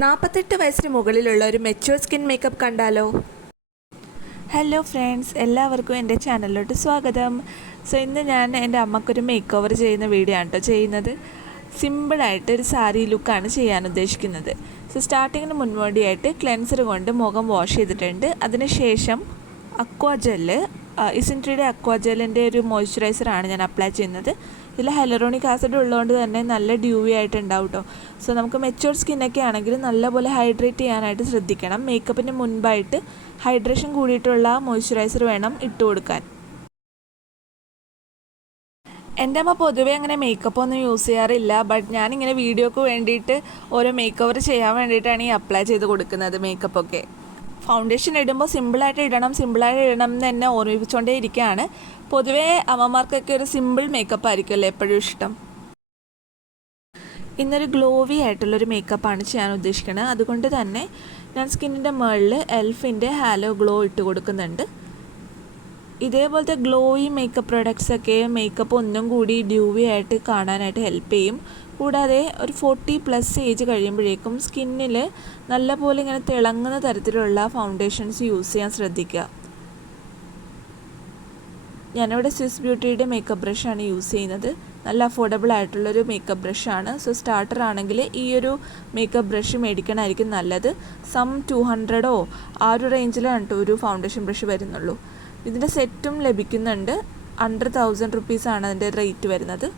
നാൽപ്പത്തെട്ട് വയസ്സിന് മുകളിലുള്ള ഒരു മെച്യൂർ സ്കിൻ മേക്കപ്പ് കണ്ടാലോ? ഹലോ ഫ്രണ്ട്സ് എല്ലാവർക്കും എന്റെ ചാനലിലോട്ട് സ്വാഗതം. സോ ഇന്ന് ഞാൻ എന്റെ അമ്മക്കൊരു മേക്ക് ഓവർ ചെയ്യുന്ന വീഡിയോ ആണ് കേട്ടോ ചെയ്യുന്നത്. സിമ്പിളായിട്ട് ഒരു സാരി ലുക്കാണ് ചെയ്യാൻ ഉദ്ദേശിക്കുന്നത്. സോ സ്റ്റാർട്ടിങ്ങിന് മുൻപോടിയായിട്ട് ക്ലെൻസർ കൊണ്ട് മുഖം വാഷ് ചെയ്തിട്ടുണ്ട്. അതിനുശേഷം അക്വാ ജെല്ല് ഇസിൻട്രിയുടെ അക്വാ ജെല്ലിന്റെ ഒരു മോയ്സ്ചറൈസറാണ് ഞാൻ അപ്ലൈ ചെയ്യുന്നത്. ഇതിൽ ഹൈലറോണിക് ആസിഡ് ഉള്ളതുകൊണ്ട് തന്നെ നല്ല ഡ്യൂവി ആയിട്ട് ഉണ്ടാവും കേട്ടോ സോ നമുക്ക് മെച്ചൂർ സ്കിന്നൊക്കെ ആണെങ്കിൽ നല്ലപോലെ ഹൈഡ്രേറ്റ് ചെയ്യാനായിട്ട് ശ്രദ്ധിക്കണം. മേക്കപ്പിന് മുൻപായിട്ട് ഹൈഡ്രേഷൻ കൂടിയിട്ടുള്ള മോയ്സ്ചറൈസർ വേണം ഇട്ട് കൊടുക്കാൻ. എന്റെ അമ്മ പൊതുവേ അങ്ങനെ മേക്കപ്പ് ഒന്നും യൂസ് ചെയ്യാറില്ല. ബട്ട് ഞാനിങ്ങനെ വീഡിയോക്ക് വേണ്ടിയിട്ട് ഓരോ മേക്കവർ ചെയ്യാൻ വേണ്ടിയിട്ടാണ് ഈ അപ്ലൈ ചെയ്ത് കൊടുക്കുന്നത് മേക്കപ്പൊക്കെ ഫൗണ്ടേഷൻ ഇടുമ്പോൾ സിമ്പിളായിട്ട് ഇടണം സിമ്പിളായിട്ട് ഇടണം എന്ന് തന്നെ ഓർമ്മിപ്പിച്ചുകൊണ്ടേ ഇരിക്കുകയാണ്. പൊതുവേ അമ്മമാർക്കൊക്കെ ഒരു സിമ്പിൾ മേക്കപ്പ് ആയിരിക്കുമല്ലോ എപ്പോഴും ഇഷ്ടം? ഇന്നൊരു ഗ്ലോവി ആയിട്ടുള്ളൊരു മേക്കപ്പാണ് ചെയ്യാൻ ഉദ്ദേശിക്കുന്നത് അതുകൊണ്ട് തന്നെ ഞാൻ സ്കിന്നിന്റെ മുകളിൽ എൽഫിന്റെ ഹാലോ ഗ്ലോ ഇട്ട് കൊടുക്കുന്നുണ്ട്. ഇതേപോലത്തെ ഗ്ലോയി മേക്കപ്പ് പ്രൊഡക്ട്സൊക്കെ മേക്കപ്പ് ഒന്നും കൂടി ഡ്യൂവി ആയിട്ട് കാണാനായിട്ട് ഹെൽപ്പ് ചെയ്യും. കൂടാതെ ഒരു ഫോർട്ടി പ്ലസ് ഏജ് കഴിയുമ്പോഴേക്കും സ്കിന്നിൽ നല്ലപോലെ ഇങ്ങനെ തിളങ്ങുന്ന തരത്തിലുള്ള ഫൗണ്ടേഷൻസ് യൂസ് ചെയ്യാൻ ശ്രദ്ധിക്കുക. ഞാനിവിടെ സ്വിസ് ബ്യൂട്ടിയുടെ മേക്കപ്പ് ബ്രഷാണ് യൂസ് ചെയ്യുന്നത്. നല്ല അഫോർഡബിൾ ആയിട്ടുള്ളൊരു മേക്കപ്പ് ബ്രഷാണ് സോ സ്റ്റാർട്ടർ ആണെങ്കിൽ ഈ ഒരു മേക്കപ്പ് ബ്രഷ് മേടിക്കണമായിരിക്കും നല്ലത്. സം ടു ഹൺഡ്രഡോ ആ ഒരു റേഞ്ചിലാണ് കേട്ടോ ഒരു ഫൗണ്ടേഷൻ ബ്രഷ് വരുന്നുള്ളൂ. ഇതിന്റെ സെറ്റും ലഭിക്കുന്നുണ്ട്. അണ്ടർ തൗസൻഡ് റുപ്പീസാണ് അതിന്റെ റേറ്റ് വരുന്നത്.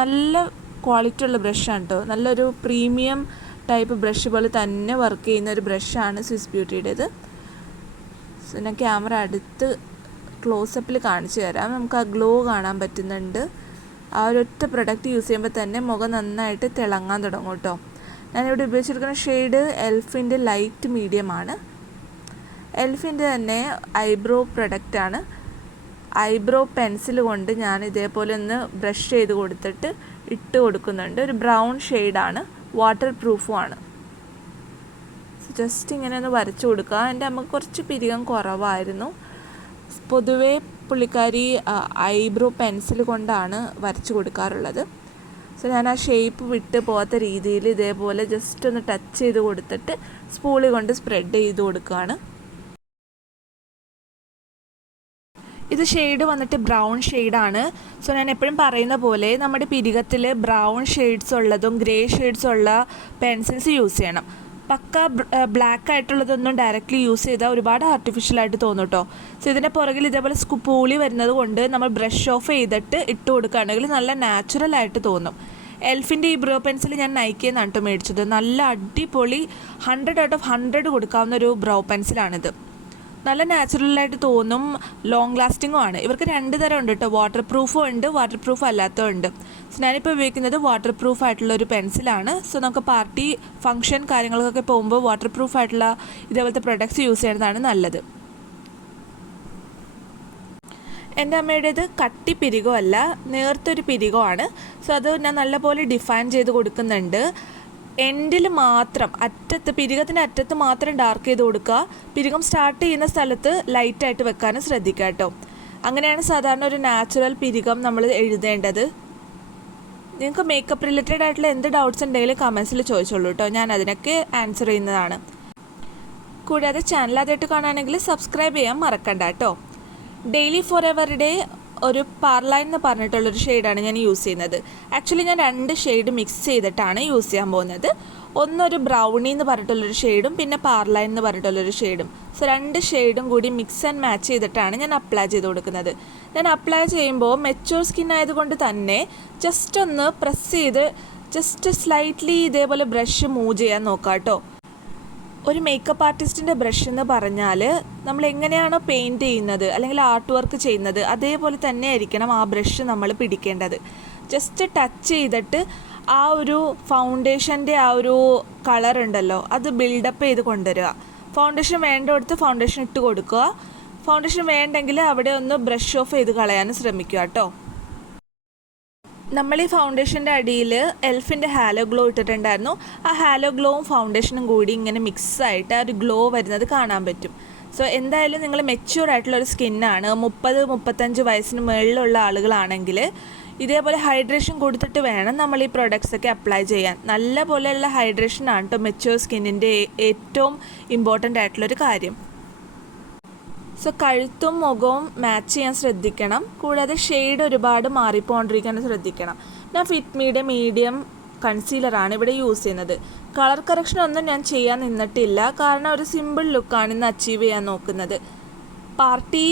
നല്ല ക്വാളിറ്റി ഉള്ള ബ്രഷാണ് കേട്ടോ നല്ലൊരു പ്രീമിയം ടൈപ്പ് ബ്രഷ് പോലെ തന്നെ വർക്ക് ചെയ്യുന്ന ഒരു ബ്രഷാണ് സ്വിസ് ബ്യൂട്ടിയുടേത് ഞാൻ ക്യാമറ അടുത്ത് ക്ലോസപ്പിൽ കാണിച്ചു തരാം. നമുക്ക് ആ ഗ്ലോ കാണാൻ പറ്റുന്നുണ്ട്. ആ ഒരൊറ്റ പ്രൊഡക്റ്റ് യൂസ് ചെയ്യുമ്പോൾ തന്നെ മുഖം നന്നായിട്ട് തിളങ്ങാൻ തുടങ്ങും കേട്ടോ ഞാനിവിടെ ഉപയോഗിച്ചിരിക്കുന്ന ഷെയ്ഡ് എൽഫിന്റെ ലൈറ്റ് മീഡിയമാണ് എൽഫിന്റെ തന്നെ ഐബ്രോ പ്രൊഡക്റ്റാണ് ഐബ്രോ പെൻസിൽ കൊണ്ട് ഞാൻ ഇതേപോലെ ഒന്ന് ബ്രഷ് ചെയ്ത് കൊടുത്തിട്ട് ഇട്ട് കൊടുക്കുന്നുണ്ട്. ഒരു ബ്രൗൺ ഷെയ്ഡാണ്. വാട്ടർ പ്രൂഫുമാണ് ജസ്റ്റ് ഇങ്ങനെ ഒന്ന് വരച്ചു കൊടുക്കുക. എന്റെ അമ്മയ്ക്ക് കുറച്ച് പിരികം കുറവായിരുന്നു. പൊതുവേ പുള്ളിക്കാരി ഐബ്രോ പെൻസിൽ കൊണ്ടാണ് വരച്ചു കൊടുക്കാറുള്ളത്. സോ ഞാൻ ആ ഷേപ്പ് വിട്ട് പോകാത്ത രീതിയിൽ ഇതേപോലെ ജസ്റ്റ് ഒന്ന് ടച്ച് ചെയ്ത് കൊടുത്തിട്ട് സ്പൂളി കൊണ്ട് സ്പ്രെഡ് ചെയ്ത് കൊടുക്കുകയാണ്. ഇത് ഷെയ്ഡ് വന്നിട്ട് ബ്രൗൺ ഷെയ്ഡാണ് സോ ഞാൻ എപ്പോഴും പറയുന്ന പോലെ നമ്മുടെ പിരികത്തിൽ ബ്രൗൺ ഷെയ്ഡ്സ് ഉള്ളതും ഗ്രേ ഷെയ്ഡ്സ് ഉള്ള പെൻസിൽസ് യൂസ് ചെയ്യണം. പക്ക ബ്ലാക്ക് ആയിട്ടുള്ളതൊന്നും ഡയറക്റ്റ്ലി യൂസ് ചെയ്താൽ ഒരുപാട് ആർട്ടിഫിഷ്യലായിട്ട് തോന്നും കേട്ടോ സോ ഇതിന്റെ പുറകിൽ ഇതേപോലെ സ്കുപ്പൂളി വരുന്നത് കൊണ്ട് നമ്മൾ ബ്രഷ് ഓഫ് ചെയ്തിട്ട് ഇട്ട് കൊടുക്കുകയാണെങ്കിൽ നല്ല നാച്ചുറൽ ആയിട്ട് തോന്നും. എൽഫിന്റെ ഈ ബ്രോ പെൻസിൽ ഞാൻ നൈക്കിയെന്നാണ് കേട്ടോ മേടിച്ചത്. നല്ല അടിപൊളി ഹൺഡ്രഡ് ഔട്ട് ഓഫ് ഹൺഡ്രഡ് കൊടുക്കാവുന്ന ഒരു ബ്രോ പെൻസിലാണിത് നല്ല നാച്ചുറലായിട്ട് തോന്നും ലോങ് ലാസ്റ്റിങ്ങും ആണ്. ഇവർക്ക് രണ്ട് തരം ഉണ്ട് കേട്ടോ വാട്ടർ പ്രൂഫും ഉണ്ട് വാട്ടർ പ്രൂഫ് അല്ലാത്തതും ഉണ്ട്. സോ ഞാനിപ്പോൾ ഉപയോഗിക്കുന്നത് വാട്ടർ പ്രൂഫ് ആയിട്ടുള്ള ഒരു പെൻസിലാണ് സോ നമുക്ക് പാർട്ടി ഫംഗ്ഷൻ കാര്യങ്ങൾക്കൊക്കെ പോകുമ്പോൾ വാട്ടർ പ്രൂഫ് ആയിട്ടുള്ള ഇതേപോലത്തെ പ്രൊഡക്ട്സ് യൂസ് ചെയ്യുന്നതാണ് നല്ലത്. എന്റെ അമ്മയുടേത് കട്ടി പിരികമല്ല നേർത്തൊരു പിരികമാണ് സോ അത് ഞാൻ നല്ലപോലെ ഡിഫൈൻ ചെയ്ത് കൊടുക്കുന്നുണ്ട്. എൻഡിൽ മാത്രം അറ്റത്ത് പിരികത്തിന്റെ അറ്റത്ത് മാത്രം ഡാർക്ക് ചെയ്ത് കൊടുക്കുക. പിരികം സ്റ്റാർട്ട് ചെയ്യുന്ന സ്ഥലത്ത് ലൈറ്റായിട്ട് വെക്കാനും ശ്രദ്ധിക്കുക കേട്ടോ. അങ്ങനെയാണ് സാധാരണ ഒരു നാച്ചുറൽ പിരികം നമ്മൾ എഴുതേണ്ടത്. നിങ്ങൾക്ക് മേക്കപ്പ് റിലേറ്റഡ് ആയിട്ടുള്ള എന്ത് ഡൗട്ട്സ് ഉണ്ടെങ്കിലും കമൻസിൽ ചോദിച്ചോളൂ കേട്ടോ. ഞാൻ അതിനൊക്കെ ആൻസർ ചെയ്യുന്നതാണ്. കൂടാതെ ചാനൽ ആദ്യമായിട്ട് കാണുകയാണെങ്കിൽ സബ്സ്ക്രൈബ് ചെയ്യാൻ മറക്കണ്ട കേട്ടോ. ഡെയിലി ഫോർ എവറുടെ ഒരു പാർലൈൻ എന്ന് പറഞ്ഞിട്ടുള്ളൊരു ഷെയ്ഡാണ് ഞാൻ യൂസ് ചെയ്യുന്നത്. ആക്ച്വലി ഞാൻ രണ്ട് ഷെയ്ഡ് മിക്സ് ചെയ്തിട്ടാണ് യൂസ് ചെയ്യാൻ പോകുന്നത്. ഒന്നൊരു ബ്രൗണി എന്ന് പറഞ്ഞിട്ടുള്ളൊരു ഷെയ്ഡും പിന്നെ പാർലൈൻ എന്ന് പറഞ്ഞിട്ടുള്ളൊരു ഷെയ്ഡും സോ രണ്ട് ഷെയ്ഡും കൂടി മിക്സ് ആൻഡ് മാച്ച് ചെയ്തിട്ടാണ് ഞാൻ അപ്ലൈ ചെയ്ത് കൊടുക്കുന്നത്. ഞാൻ അപ്ലൈ ചെയ്യുമ്പോൾ മെച്ചൂർ സ്കിൻ ആയതുകൊണ്ട് തന്നെ ജസ്റ്റ് ഒന്ന് പ്രസ് ചെയ്ത് ജസ്റ്റ് സ്ലൈറ്റ്ലി ഇതേപോലെ ബ്രഷ് മൂവ് ചെയ്യാൻ നോക്കാം കേട്ടോ ഒരു മേക്കപ്പ് ആർട്ടിസ്റ്റിന്റെ ബ്രഷ് എന്ന് പറഞ്ഞാൽ നമ്മൾ എങ്ങനെയാണോ പെയിന്റ് ചെയ്യുന്നത് അല്ലെങ്കിൽ ആർട്ട് വർക്ക് ചെയ്യുന്നത് അതേപോലെ തന്നെ ആയിരിക്കണം ആ ബ്രഷ് നമ്മൾ പിടിക്കേണ്ടത്. ജസ്റ്റ് ടച്ച് ചെയ്തിട്ട് ആ ഒരു ഫൗണ്ടേഷന്റെ ആ ഒരു കളർ ഉണ്ടല്ലോ അത് ബിൽഡപ്പ് ചെയ്ത് കൊണ്ടുവരിക. ഫൗണ്ടേഷൻ വേണ്ടടുത്ത് ഫൗണ്ടേഷൻ ഇട്ട് കൊടുക്കുക. ഫൗണ്ടേഷൻ വേണ്ടെങ്കിൽ അവിടെ ഒന്ന് ബ്രഷ് ഓഫ് ചെയ്ത് കളയാനും ശ്രമിക്കുക കേട്ടോ. നമ്മൾ ഈ ഫൗണ്ടേഷന്റെ അടിയിൽ എൽഫിന്റെ ഹാലോ ഗ്ലോ ഇട്ടിട്ടുണ്ടായിരുന്നു. ആ ഹാലോ ഗ്ലോവും ഫൗണ്ടേഷനും കൂടി ഇങ്ങനെ മിക്സ് ആയിട്ട് ആ ഒരു ഗ്ലോ വരുന്നത് കാണാൻ പറ്റും. സോ എന്തായാലും നിങ്ങൾ മെച്യൂർ ആയിട്ടുള്ള ഒരു സ്കിന്നാണ് മുപ്പത് മുപ്പത്തഞ്ച് വയസ്സിന് മുകളിലുള്ള ആളുകളാണെങ്കിൽ ഇതേപോലെ ഹൈഡ്രേഷൻ കൊടുത്തിട്ട് വേണം നമ്മൾ ഈ പ്രോഡക്ട്സ് ഒക്കെ അപ്ലൈ ചെയ്യാൻ. നല്ല പോലെയുള്ള ഹൈഡ്രേഷൻ ആണ് കേട്ടോ മെച്യൂർ സ്കിന്നിന്റെ ഏറ്റവും ഇമ്പോർട്ടന്റ് ആയിട്ടുള്ളൊരു കാര്യം. സോ കഴുത്തും മുഖവും മാച്ച് ചെയ്യാൻ ശ്രദ്ധിക്കണം. കൂടാതെ ഷെയ്ഡ് ഒരുപാട് മാറിപ്പോണ്ടിരിക്കാൻ ശ്രദ്ധിക്കണം. ഞാൻ ഫിറ്റ്മിയുടെ മീഡിയം കൺസീലറാണ് ഇവിടെ യൂസ് ചെയ്യുന്നത്. കളർ കറക്ഷൻ ഒന്നും ഞാൻ ചെയ്യാൻ നിന്നിട്ടില്ല. കാരണം ഒരു സിമ്പിൾ ലുക്കാണ് ഇന്ന് അച്ചീവ് ചെയ്യാൻ നോക്കുന്നത്. പാർട്ടി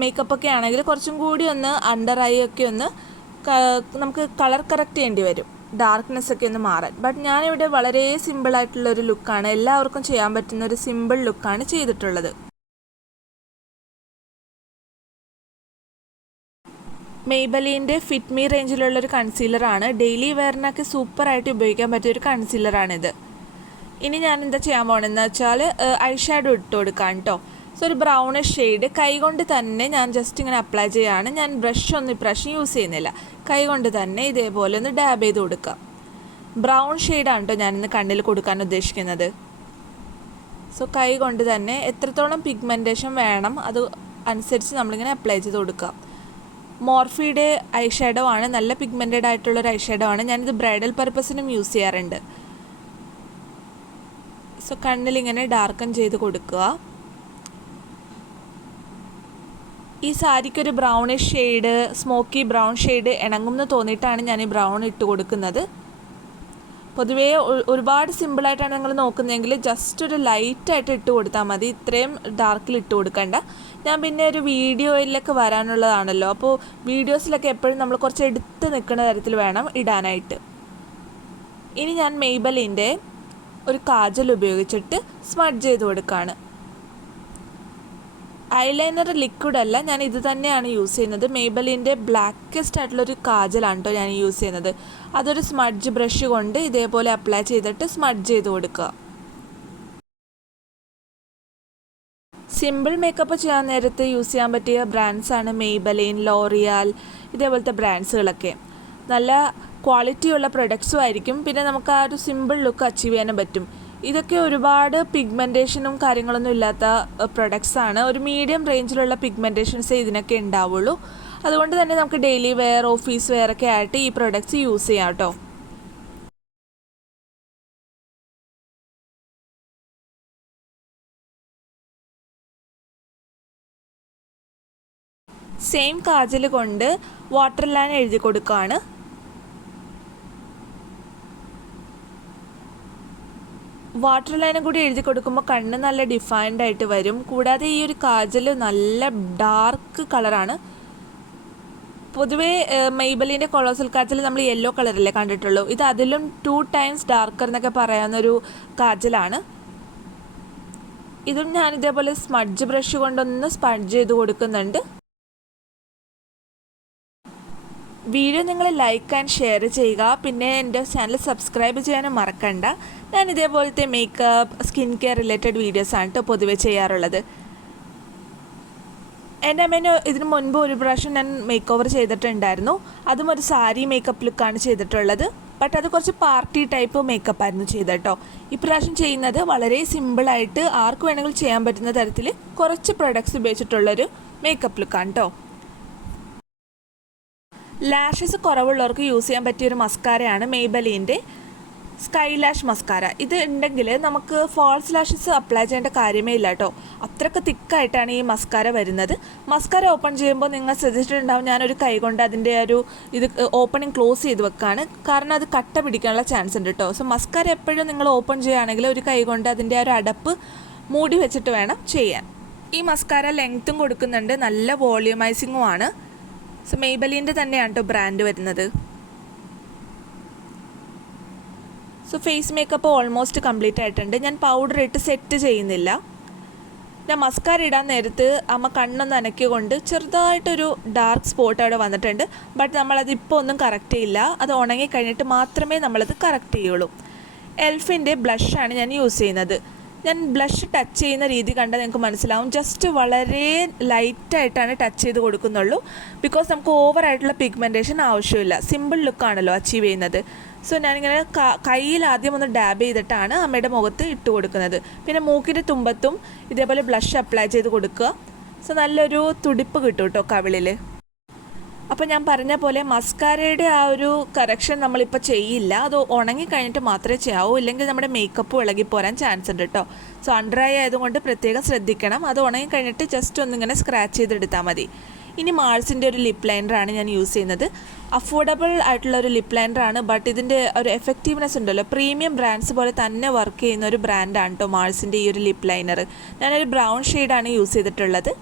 മേക്കപ്പ് ഒക്കെ ആണെങ്കിൽ കുറച്ചും കൂടി ഒന്ന് അണ്ടർ ഐ ഒക്കെ ഒന്ന് നമുക്ക് കളർ കറക്റ്റ് ചെയ്യേണ്ടി വരും. ഡാർക്ക്നെസ് ഒക്കെ ഒന്ന് മാറാൻ. ബട്ട് ഞാനിവിടെ വളരെ സിമ്പിൾ ആയിട്ടുള്ള ഒരു ലുക്കാണ് എല്ലാവർക്കും ചെയ്യാൻ പറ്റുന്ന ഒരു സിമ്പിൾ ലുക്കാണ് ചെയ്തിട്ടുള്ളത്. മെയ്ബലീന്റെ ഫിറ്റ്മി റേഞ്ചിലുള്ള ഒരു കൺസീലറാണ് ഡെയിലി വെയറിനൊക്കെ സൂപ്പറായിട്ട് ഉപയോഗിക്കാൻ പറ്റിയ ഒരു കൺസീലറാണിത് ഇനി ഞാൻ എന്താ ചെയ്യാൻ പോകണമെന്ന് വെച്ചാൽ ഐ ഷാഡോ ഇട്ട് കൊടുക്കാം കേട്ടോ സോ ഒരു ബ്രൗണിഷ് ഷെയ്ഡ് കൈകൊണ്ട് തന്നെ ഞാൻ ജസ്റ്റ് ഇങ്ങനെ അപ്ലൈ ചെയ്യുകയാണ് ഞാൻ ബ്രഷ് ഒന്നും ഇപ്രാവശ്യം യൂസ് ചെയ്യുന്നില്ല. കൈകൊണ്ട് തന്നെ ഇതേപോലെ ഒന്ന് ഡാബ് ചെയ്ത് കൊടുക്കാം. ബ്രൗൺ ഷെയ്ഡാണ് കേട്ടോ ഞാനിന്ന് കണ്ണിൽ കൊടുക്കാൻ ഉദ്ദേശിക്കുന്നത്. സോ കൈ കൊണ്ട് തന്നെ എത്രത്തോളം പിഗ്മെന്റേഷൻ വേണം അത് അനുസരിച്ച് നമ്മളിങ്ങനെ അപ്ലൈ ചെയ്ത് കൊടുക്കുക മോർഫിയുടെ ഐ ഷാഡോ ആണ്. നല്ല പിഗ്മെന്റഡ് ആയിട്ടുള്ള ഒരു ഐ ഷാഡോ ആണ്. ഞാനിത് ബ്രൈഡൽ പർപ്പസിനും യൂസ് ചെയ്യാറുണ്ട്. സോ കണ്ണിൽ ഇങ്ങനെ ഡാർക്കൻ ചെയ്ത് കൊടുക്കുക. ഈ സാരിക്കൊരു brownish shade smoky brown shade ഇണങ്ങുമെന്ന് തോന്നിയിട്ടാണ് ഞാൻ ഈ ബ്രൗൺ ഇട്ട് കൊടുക്കുന്നത്. പൊതുവേ ഒരുപാട് സിമ്പിളായിട്ടാണ് നിങ്ങൾ നോക്കുന്നതെങ്കിൽ ജസ്റ്റ് ഒരു ലൈറ്റായിട്ട് ഇട്ട് കൊടുത്താൽ മതി. ഇത്രയും ഡാർക്കിൽ ഇട്ട് കൊടുക്കണ്ട. ഞാൻ പിന്നെ ഒരു വീഡിയോയിലൊക്കെ വരാനുള്ളതാണല്ലോ. അപ്പോൾ വീഡിയോസിലൊക്കെ എപ്പോഴും നമ്മൾ കുറച്ച് എടുത്ത് നിൽക്കുന്ന തരത്തിൽ വേണം ഇടാനായിട്ട്. ഇനി ഞാൻ മെയ്ബലിന്റെ ഒരു കാജൽ ഉപയോഗിച്ചിട്ട് സ്മഡ്ജ് ചെയ്ത് കൊടുക്കുകയാണ് ഐലൈനർ ലിക്വിഡ് അല്ല. ഞാൻ ഇത് തന്നെയാണ് യൂസ് ചെയ്യുന്നത്. മേബലിന്റെ ബ്ലാക്കസ്റ്റ് ആയിട്ടുള്ളൊരു കാജലാണ് കേട്ടോ ഞാൻ യൂസ് ചെയ്യുന്നത്. അതൊരു സ്മഡ്ജ് ബ്രഷ് കൊണ്ട് ഇതേപോലെ അപ്ലൈ ചെയ്തിട്ട് സ്മഡ്ജ് ചെയ്ത് കൊടുക്കുക. സിമ്പിൾ മേക്കപ്പ് ചെയ്യാൻ നേരത്തെ യൂസ് ചെയ്യാൻ പറ്റിയ ബ്രാൻഡ്സാണ് മെയ്ബലൈൻ ലോറിയാൽ ഇതേപോലത്തെ ബ്രാൻഡ്സുകളൊക്കെ നല്ല ക്വാളിറ്റിയുള്ള പ്രൊഡക്ട്സും ആയിരിക്കും. പിന്നെ നമുക്ക് ആ ഒരു സിമ്പിൾ ലുക്ക് അച്ചീവ് ചെയ്യാനും പറ്റും. ഇതൊക്കെ ഒരുപാട് പിഗ്മെന്റേഷനും കാര്യങ്ങളൊന്നും ഇല്ലാത്ത പ്രൊഡക്ട്സ് ആണ്. ഒരു മീഡിയം റേഞ്ചിലുള്ള പിഗ്മെന്റേഷൻസേ ഇതിനൊക്കെ ഉണ്ടാവുള്ളൂ. അതുകൊണ്ട് തന്നെ നമുക്ക് ഡെയിലി വെയർ ഓഫീസ് വെയർ ഒക്കെ ആയിട്ട് ഈ പ്രൊഡക്ട്സ് യൂസ് ചെയ്യാം കേട്ടോ സെയിം കാജൽ കൊണ്ട് വാട്ടർ ലൈൻ എഴുതി കൊടുക്കുകയാണ് വാട്ടർ ലൈനും കൂടി എഴുതി കൊടുക്കുമ്പോൾ കണ്ണ് നല്ല ഡിഫൈൻഡ് ആയിട്ട് വരും. കൂടാതെ ഈ ഒരു കാജൽ നല്ല ഡാർക്ക് കളറാണ് പൊതുവേ മെയ്ബലിന്റെ കൊളോസൽ കാജൽ നമ്മൾ യെല്ലോ കളറല്ലേ കണ്ടിട്ടുള്ളൂ. ഇത് അതിലും ടു ടൈംസ് ഡാർക്കർ എന്നൊക്കെ പറയാവുന്നൊരു കാജലാണ്. ഇതും ഞാൻ ഇതേപോലെ സ്മഡ്ജ് ബ്രഷ് കൊണ്ടൊന്ന് സ്പഡ്ജ് ചെയ്ത് കൊടുക്കുന്നുണ്ട്. വീഡിയോ നിങ്ങൾ ലൈക്ക് ആൻഡ് ഷെയർ ചെയ്യുക. പിന്നെ എന്റെ ചാനൽ സബ്സ്ക്രൈബ് ചെയ്യാനും മറക്കണ്ട. ഞാൻ ഇതേപോലത്തെ മേക്കപ്പ് സ്കിൻ കെയർ റിലേറ്റഡ് വീഡിയോസാണ് കേട്ടോ പൊതുവെ ചെയ്യാറുള്ളത്. എന്റെ അമ്മേനെ ഇതിന് മുൻപ് ഒരു പ്രാവശ്യം ഞാൻ മേക്ക് ഓവർ ചെയ്തിട്ടുണ്ടായിരുന്നു. അതും ഒരു സാരി മേക്കപ്പ് ലുക്കാണ് ചെയ്തിട്ടുള്ളത്. ബട്ട് അത് കുറച്ച് പാർട്ടി ടൈപ്പ് മേക്കപ്പ് ആയിരുന്നു ചെയ്തത് കേട്ടോ ഇപ്രാവശ്യം ചെയ്യുന്നത് വളരെ സിമ്പിളായിട്ട് ആർക്ക് വേണമെങ്കിലും ചെയ്യാൻ പറ്റുന്ന തരത്തിൽ കുറച്ച് പ്രൊഡക്ട്സ് ഉപയോഗിച്ചിട്ടുള്ളൊരു മേക്കപ്പ് ലുക്കാണ് കേട്ടോ ലാഷസ് കുറവുള്ളവർക്ക് യൂസ് ചെയ്യാൻ പറ്റിയ ഒരു മസ്കാരയാണ് മെയ്ബലീന്റെ സ്കൈ ലാഷ് മസ്കാര ഇത് ഉണ്ടെങ്കിൽ നമുക്ക് ഫോൾസ് ലാഷസ് അപ്ലൈ ചെയ്യേണ്ട കാര്യമേ ഇല്ല കേട്ടോ അത്രയ്ക്ക് തിക്കായിട്ടാണ് ഈ മസ്കാര വരുന്നത്. മസ്കാര ഓപ്പൺ ചെയ്യുമ്പോൾ നിങ്ങൾ ശ്രദ്ധിച്ചിട്ടുണ്ടാവും ഞാനൊരു കൈ കൊണ്ട് അതിന്റെ ഒരു ഇത് ഓപ്പണിങ് ക്ലോസ് ചെയ്ത് വെക്കാണ്. കാരണം അത് കട്ട പിടിക്കാനുള്ള ചാൻസ് ഉണ്ട് കേട്ടോ സോ മസ്കാര എപ്പോഴും നിങ്ങൾ ഓപ്പൺ ചെയ്യുകയാണെങ്കിൽ ഒരു കൈ കൊണ്ട് അതിന്റെ ഒരു അടപ്പ് മൂടി വെച്ചിട്ട് വേണം ചെയ്യാൻ. ഈ മസ്കാര ലെങ്ത്തും കൊടുക്കുന്നുണ്ട്. നല്ല വോളിയമൈസിങ്ങും ആണ്. സോ മെയ്ബലിന്റെ തന്നെയാണ് കേട്ടോ ബ്രാൻഡ് വരുന്നത്. So face makeup almost complete ആയിട്ടുണ്ട്. ഞാൻ പൗഡർ ഇട്ട് സെറ്റ് ചെയ്യുന്നില്ല. ഞാൻ മസ്കാര ഇടാൻ നേരത്ത് അമ്മ കണ്ണൊന്ന് അനക്കിക്കൊണ്ട് ചെറുതായിട്ടൊരു ഡാർക്ക് സ്പോട്ട് അവിടെ വന്നിട്ടുണ്ട്. ബട്ട് നമ്മളത് ഇപ്പോൾ ഒന്നും കറക്റ്റ് ചെയ്യില്ല. അത് ഉണങ്ങി കഴിഞ്ഞിട്ട് മാത്രമേ നമ്മളത് കറക്റ്റ് ചെയ്യുള്ളൂ. എൽഫിന്റെ ബ്ലഷാണ് ഞാൻ യൂസ് ചെയ്യുന്നത്. ഞാൻ ബ്ലഷ് ടച്ച് ചെയ്യുന്ന രീതി കണ്ടാൽ നിങ്ങൾക്ക് മനസ്സിലാവും. ജസ്റ്റ് വളരെ ലൈറ്റായിട്ടാണ് ടച്ച് ചെയ്ത് കൊടുക്കുന്നുള്ളൂ. ബിക്കോസ് നമുക്ക് ഓവറായിട്ടുള്ള പിഗ്മെന്റേഷൻ ആവശ്യമില്ല. സിമ്പിൾ ലുക്കാണല്ലോ അച്ചീവ് ചെയ്യുന്നത്. സോ ഞാനിങ്ങനെ കയ്യിൽ ആദ്യം ഒന്ന് ഡാബ് ചെയ്തിട്ടാണ് അമ്മയുടെ മുഖത്ത് ഇട്ട് കൊടുക്കുന്നത്. പിന്നെ മൂക്കിന്റെ തുമ്പത്തും ഇതേപോലെ ബ്ലഷ് അപ്ലൈ ചെയ്ത് കൊടുക്കുക. സോ നല്ലൊരു തുടിപ്പ് കിട്ടും കേട്ടോ കവിളിൽ അപ്പോൾ ഞാൻ പറഞ്ഞ പോലെ മസ്കാരയുടെ ആ ഒരു കറക്ഷൻ നമ്മളിപ്പോൾ ചെയ്യില്ല. അത് ഉണങ്ങി കഴിഞ്ഞിട്ട് മാത്രമേ ചെയ്യാവൂ. ഇല്ലെങ്കിൽ നമ്മുടെ മേക്കപ്പ് ഇളകി പോരാൻ ചാൻസ് ഉണ്ട് കേട്ടോ സോ അണ്ടർ ഐ ആയതുകൊണ്ട് പ്രത്യേകം ശ്രദ്ധിക്കണം. അത് ഉണങ്ങി കഴിഞ്ഞിട്ട് ജസ്റ്റ് ഒന്നിങ്ങനെ സ്ക്രാച്ച് ചെയ്തെടുത്താൽ മതി. ഇനി മാൾസിന്റെ ഒരു ലിപ്പ് ലൈനറാണ് ഞാൻ യൂസ് ചെയ്യുന്നത്. അഫോർഡബിൾ ആയിട്ടുള്ള ഒരു ലിപ്പ് ലൈനറാണ് ബട്ട് ഇതിന്റെ ഒരു എഫക്റ്റീവ്നെസ് ഉണ്ടല്ലോ. പ്രീമിയം ബ്രാൻഡ്സ് പോലെ തന്നെ വർക്ക് ചെയ്യുന്ന ഒരു ബ്രാൻഡാണ് കേട്ടോ മാൾസിന്റെ ഈ ഒരു ലിപ്പ് ലൈനർ ഞാനൊരു ബ്രൗൺ ഷെയ്ഡാണ് യൂസ് ചെയ്തിട്ടുള്ളത്.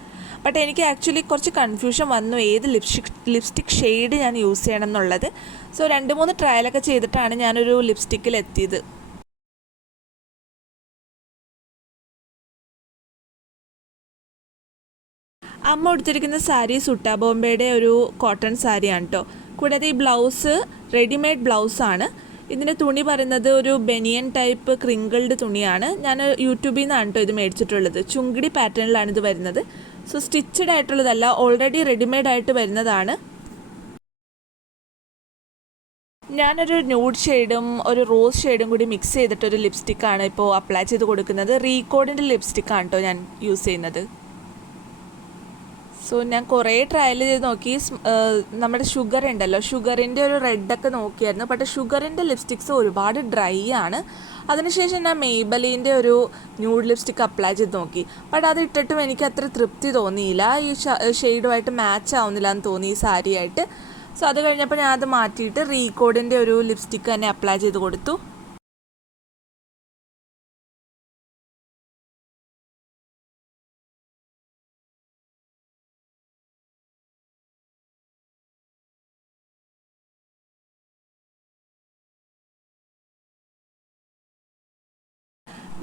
ബട്ട് എനിക്ക് ആക്ച്വലി കുറച്ച് കൺഫ്യൂഷൻ വന്നു. ഏത് ലിപ്സ്റ്റിക് ലിപ്സ്റ്റിക് ഷെയ്ഡ് ഞാൻ യൂസ് ചെയ്യണം എന്നുള്ളത്. സോ രണ്ട് മൂന്ന് ട്രയലൊക്കെ ചെയ്തിട്ടാണ് ഞാനൊരു ലിപ്സ്റ്റിക്കിൽ എത്തിയത്. അമ്മ ഉടുത്തിരിക്കുന്ന സാരി സുട്ടാ ബോംബെയുടെ ഒരു കോട്ടൺ സാരിയാണ് കേട്ടോ കൂടാതെ ഈ ബ്ലൗസ് റെഡിമെയ്ഡ് ബ്ലൗസാണ് ഇതിന്റെ തുണി പറയുന്നത് ഒരു ബെനിയൻ ടൈപ്പ് ക്രിങ്കിൾഡ് തുണിയാണ്. ഞാൻ യൂട്യൂബിൽ നിന്നാണ് കേട്ടോ ഇത് മേടിച്ചിട്ടുള്ളത്. ചുങ്കിടി പാറ്റേണിലാണ് ഇത് വരുന്നത്. സോ സ്റ്റിച്ചഡ് ആയിട്ടുള്ളതല്ല ഓൾറെഡി റെഡിമെയ്ഡ് ആയിട്ട് വരുന്നതാണ്. ഞാനൊരു ന്യൂഡ് ഷെയ്ഡും ഒരു റോസ് ഷെയ്ഡും കൂടി മിക്സ് ചെയ്തിട്ടൊരു ലിപ്സ്റ്റിക്കാണ് ഇപ്പോൾ അപ്ലൈ ചെയ്ത് കൊടുക്കുന്നത്. റീകോഡിന്റെ ലിപ്സ്റ്റിക്കാണ് കേട്ടോ ഞാൻ യൂസ് ചെയ്യുന്നത്. സോ ഞാൻ കുറേ ട്രയൽ ചെയ്ത് നോക്കി. നമ്മുടെ ഷുഗർ ഉണ്ടല്ലോ. ഷുഗറിന്റെ ഒരു റെഡൊക്കെ നോക്കിയായിരുന്നു. പക്ഷേ ഷുഗറിന്റെ ലിപ്സ്റ്റിക്സ് ഒരുപാട് ഡ്രൈ ആണ്. അതിനുശേഷം ഞാൻ മെയ്ബലീന്റെ ഒരു ന്യൂഡ് ലിപ്സ്റ്റിക് അപ്ലൈ ചെയ്ത് നോക്കി. ബട്ട് അത് ഇട്ടിട്ടും എനിക്ക് അത്ര തൃപ്തി തോന്നിയില്ല. ഈ ഷെയ്ഡുമായിട്ട് മാച്ച് ആവുന്നില്ല എന്ന് തോന്നി ഈ സാരിയായിട്ട്. സോ അത് കഴിഞ്ഞപ്പോൾ ഞാൻ അത് മാറ്റിയിട്ട് റീകോഡിന്റെ ഒരു ലിപ്സ്റ്റിക്ക് തന്നെ അപ്ലൈ ചെയ്ത് കൊടുത്തു.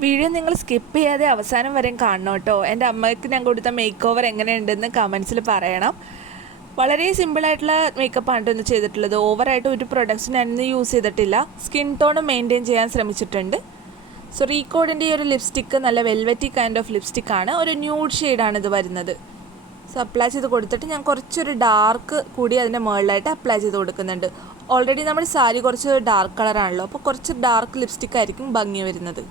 വീഡിയോ നിങ്ങൾ സ്കിപ്പ് ചെയ്യാതെ അവസാനം വരെയും കാണണം കേട്ടോ. എന്റെ അമ്മയ്ക്ക് ഞാൻ കൊടുത്ത മേക്ക് ഓവർ എങ്ങനെയുണ്ടെന്ന് കമൻസിൽ പറയണം. വളരെ സിമ്പിളായിട്ടുള്ള മേക്കപ്പാണ് ഇന്ന് ചെയ്തിട്ടുള്ളത്. ഓവറായിട്ട് ഒരു പ്രൊഡക്ട്സ് ഞാൻ ഇന്ന് യൂസ് ചെയ്തിട്ടില്ല. സ്കിൻ ടോൺ മെയിന്റെയിൻ ചെയ്യാൻ ശ്രമിച്ചിട്ടുണ്ട്. സോ റീകോഡിന്റെ ഈ ഒരു ലിപ്സ്റ്റിക്ക് നല്ല വെൽവെറ്റി കൈൻഡ് ഓഫ് ലിപ്സ്റ്റിക്കാണ് ഒരു ന്യൂഡ് ഷെയ്ഡാണ് ഇത് വരുന്നത്. സോ അപ്ലൈ ചെയ്ത് കൊടുത്തിട്ട് ഞാൻ കുറച്ചൊരു ഡാർക്ക് കൂടി അതിന്റെ മുകളിലായിട്ട് അപ്ലൈ ചെയ്ത് കൊടുക്കുന്നുണ്ട്. ഓൾറെഡി നമ്മുടെ സാരി കുറച്ച് ഡാർക്ക് കളറാണല്ലോ അപ്പോൾ കുറച്ച് ഡാർക്ക് ലിപ്സ്റ്റിക്കായിരിക്കും ഭംഗി വരുന്നത്.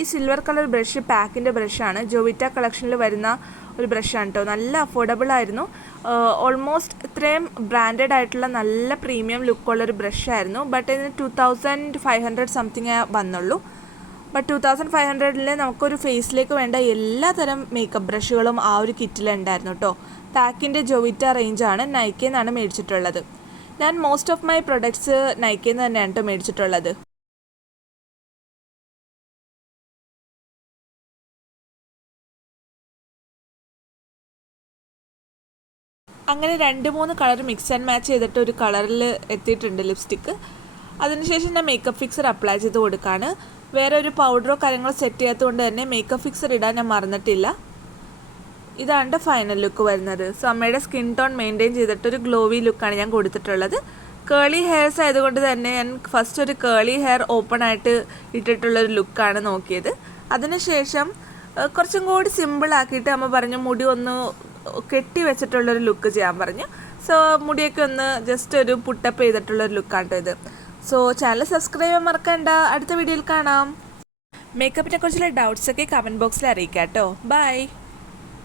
ഈ സിൽവർ കളർ ബ്രഷ് പാക്കിന്റെ ബ്രഷാണ് ജോവിറ്റ കളക്ഷനിൽ വരുന്ന ഒരു ബ്രഷാണ് കേട്ടോ നല്ല അഫോർഡബിൾ ആയിരുന്നു. ഓൾമോസ്റ്റ് ഇത്രയും ബ്രാൻഡഡ് ആയിട്ടുള്ള നല്ല പ്രീമിയം ലുക്കുള്ള ഒരു ബ്രഷായിരുന്നു ബട്ട് ഇതിന് two thousand five hundred something വന്നുള്ളൂ. But two thousand five ഹൺഡ്രഡിൽ നമുക്കൊരു ഫേസിലേക്ക് വേണ്ട എല്ലാ തരം മേക്കപ്പ് ബ്രഷുകളും ആ ഒരു കിറ്റിലുണ്ടായിരുന്നു കേട്ടോ പാക്കിന്റെ ജോവിറ്റ റേഞ്ചാണ് നിന്നാണ് മേടിച്ചിട്ടുള്ളത്. ഞാൻ മോസ്റ്റ് ഓഫ് മൈ പ്രൊഡക്ട്സ് നൈക്കയിൽ നിന്ന് തന്നെയാണ് കേട്ടോ മേടിച്ചിട്ടുള്ളത്. അങ്ങനെ രണ്ട് മൂന്ന് കളർ മിക്സ് ആൻഡ് മാച്ച് ചെയ്തിട്ട് ഒരു കളറിൽ എത്തിയിട്ടുണ്ട് ലിപ്സ്റ്റിക്ക് അതിനുശേഷം ഞാൻ മേക്കപ്പ് ഫിക്സർ അപ്ലൈ ചെയ്ത് കൊടുക്കുകയാണ് വേറെ ഒരു പൗഡറോ കാര്യങ്ങളോ സെറ്റ് ചെയ്യാത്തതുകൊണ്ട് തന്നെ മേക്കപ്പ് ഫിക്സർ ഇടാൻ ഞാൻ മറന്നിട്ടില്ല. ഇതാണ് ഫൈനൽ ലുക്ക് വരുന്നത്. സോ അമ്മയുടെ സ്കിൻ ടോൺ മെയിന്റെയിൻ ചെയ്തിട്ട് ഒരു ഗ്ലോവി ലുക്കാണ് ഞാൻ കൊടുത്തിട്ടുള്ളത്. കേളി ഹെയർസ് ആയതുകൊണ്ട് തന്നെ ഞാൻ ഫസ്റ്റ് ഒരു കേളി ഹെയർ ഓപ്പൺ ആയിട്ട് ഇട്ടിട്ടുള്ള ഒരു ലുക്കാണ് നോക്കിയത്. അതിനുശേഷം കുറച്ചും കൂടി സിമ്പിൾ ആക്കിയിട്ട് അമ്മ പറഞ്ഞു മുടി ഒന്ന് കെട്ടി വെച്ചിട്ടുള്ളൊരു ലുക്ക് ചെയ്യാൻ പറഞ്ഞു. സോ മുടിയൊക്കെ ഒന്ന് ജസ്റ്റ് ഒരു പുട്ടപ്പ് ചെയ്തിട്ടുള്ളൊരു ലുക്കാണ് ഇത്. സോ ചാനൽ സബ്സ്ക്രൈബ് ചെയ്യാൻ മറക്കണ്ട. അടുത്ത വീഡിയോയിൽ കാണാം. മേക്കപ്പിനെ കുറിച്ചുള്ള ഡൗട്ട്സൊക്കെ കമന്റ് ബോക്സിൽ അറിയിക്കാം കേട്ടോ ബൈ